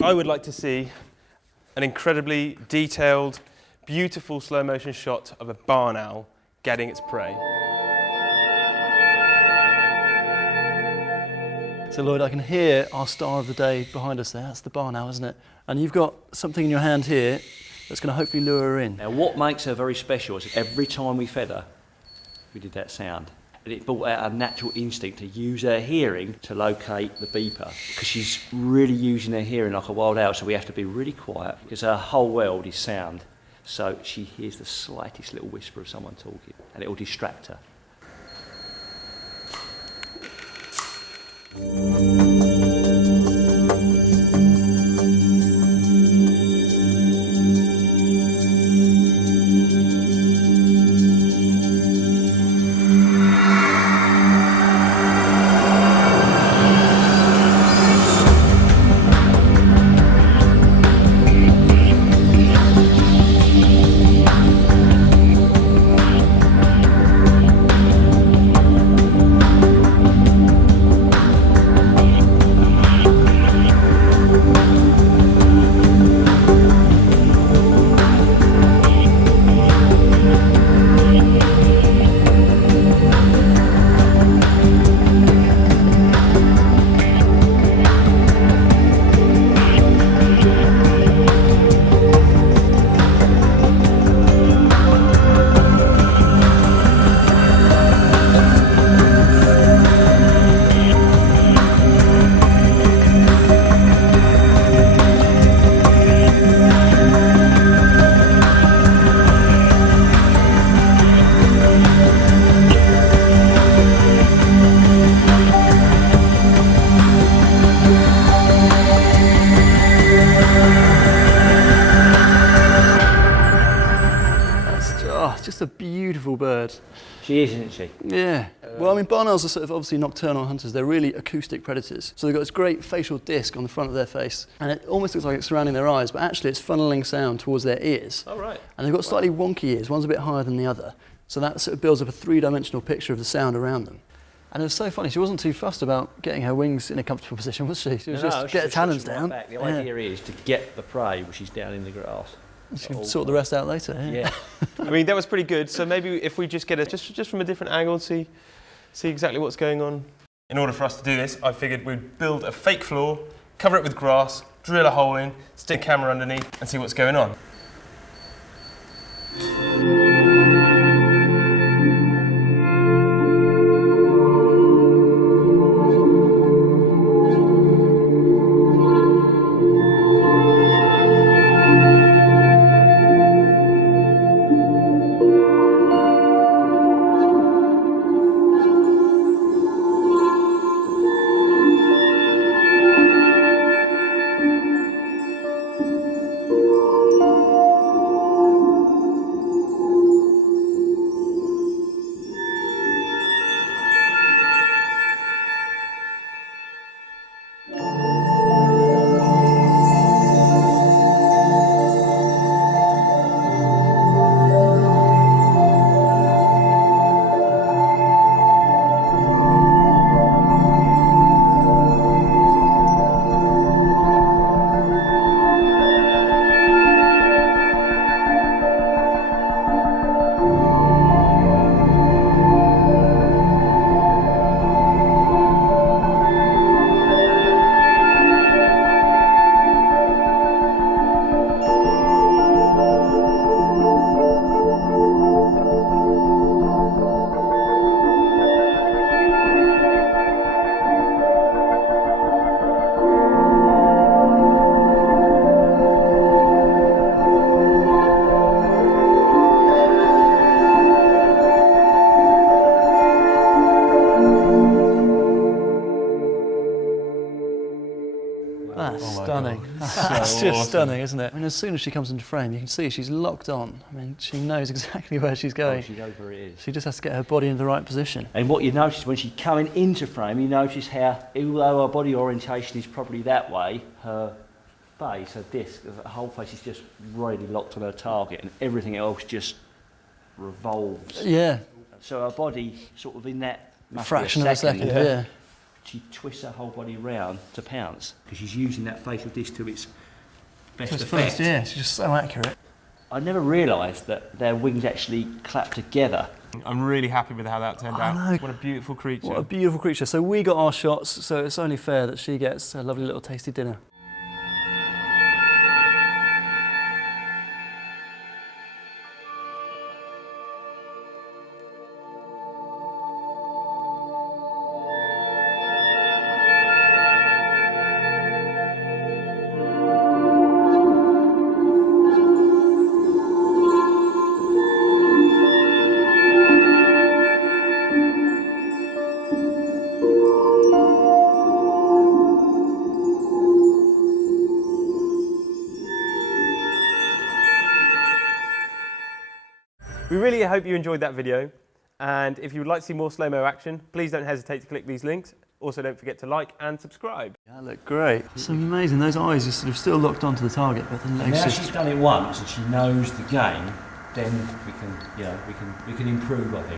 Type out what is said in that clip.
I would like to see an incredibly detailed, beautiful slow motion shot of a barn owl getting its prey. So Lloyd, I can hear our star of the day behind us there. That's the barn owl, isn't it? And you've got something in your hand here that's going to hopefully lure her in. Now what makes her very special is every time we fed her, we did that sound. And it brought out a natural instinct to use her hearing to locate the beeper, because she's really using her hearing like a wild owl, so we have to be really quiet because her whole world is sound. So she hears the slightest little whisper of someone talking and it will distract her. Just a beautiful bird. She is, isn't she? Yeah. Well, I mean, barn owls are sort of obviously nocturnal hunters. They're really acoustic predators. So they've got this great facial disc on the front of their face, and it almost looks like it's surrounding their eyes, but actually it's funneling sound towards their ears. Oh, right. And they've got slightly wonky ears. One's a bit higher than the other. So that sort of builds up a three-dimensional picture of the sound around them. And it was so funny. She wasn't too fussed about getting her wings in a comfortable position, was she? She was just get her talons down. Back. The idea is to get the prey, which is down in the grass. She can sort the rest out later. Yeah. I mean, that was pretty good. So maybe if we just get it just from a different angle and see exactly what's going on. In order for us to do this, I figured we'd build a fake floor, cover it with grass, drill a hole in, stick a camera underneath and see what's going on. That's Oh stunning. God. That's So just awesome. stunning, isn't it? I mean, as soon as she comes into frame, you can see she's locked on. I mean, she knows exactly where she's going. She knows where it is. She just has to get her body in the right position. And what you notice when she's coming into frame, you notice how, although her body orientation is probably that way, her base, her disc, her whole face is just really locked on her target, and everything else just revolves. Yeah, So her body, sort of in that fraction of a second, yeah. she twists her whole body round to pounce because she's using that facial disc to its best effect. Yeah, she's just so accurate. I never realised that their wings actually clap together. I'm really happy with how that turned I out. know. What a beautiful creature. What a beautiful creature. So we got our shots, so it's only fair that she gets a lovely little tasty dinner. We really hope you enjoyed that video, and if you would like to see more slow-mo action, please don't hesitate to click these links. Also, don't forget to like and subscribe. That looked great. It's amazing. Those eyes are sort of still locked onto the target, but the legs Now just... she's done it once and she knows the game, then we can improve, I think.